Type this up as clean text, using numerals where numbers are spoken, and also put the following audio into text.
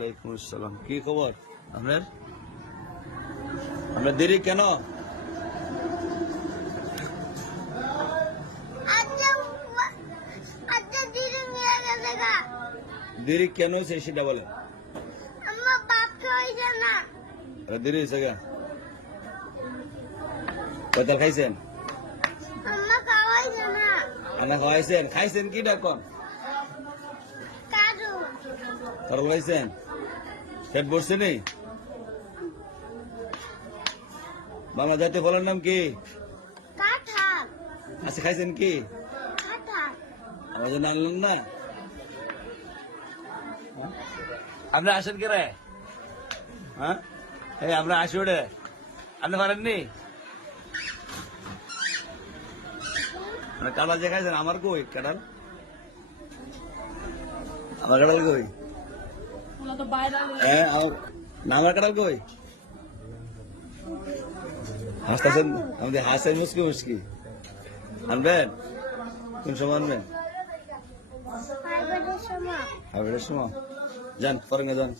ওয়ালাইকুম আসসালাম। কি খবর আপনার? আপনার দেরি কেন? দেরি কেন হয়েছে সেটা বলেন। দেরি হয়েছে গা? কয়তাল খাইছেন? আনা খাওয়াইছেন? খাইছেন কি ডাকন? কারল খাইছেন? পেট ভরছে নেই? বাংলা জাতীয় ফলের নাম কি? আচ্ছা খাইছেন কি? আমার জন্য আনলেন না? আপনি আসেন কে রে? হ্যাঁ এই আমরা আসি ওরে, আপনি পারেননি? কাঁঠাল যে খাইছেন আমার কই কাঁঠাল? আমার কাঁঠাল কই? হ্যাঁ না আমার কাঁঠাল কই? হাসতেছেন আমাদের, হাসেন মুসকি মুসকি। আনবেন? কোন সময় আনবেন? হাইব্রিডের সময় যান, পরে যান।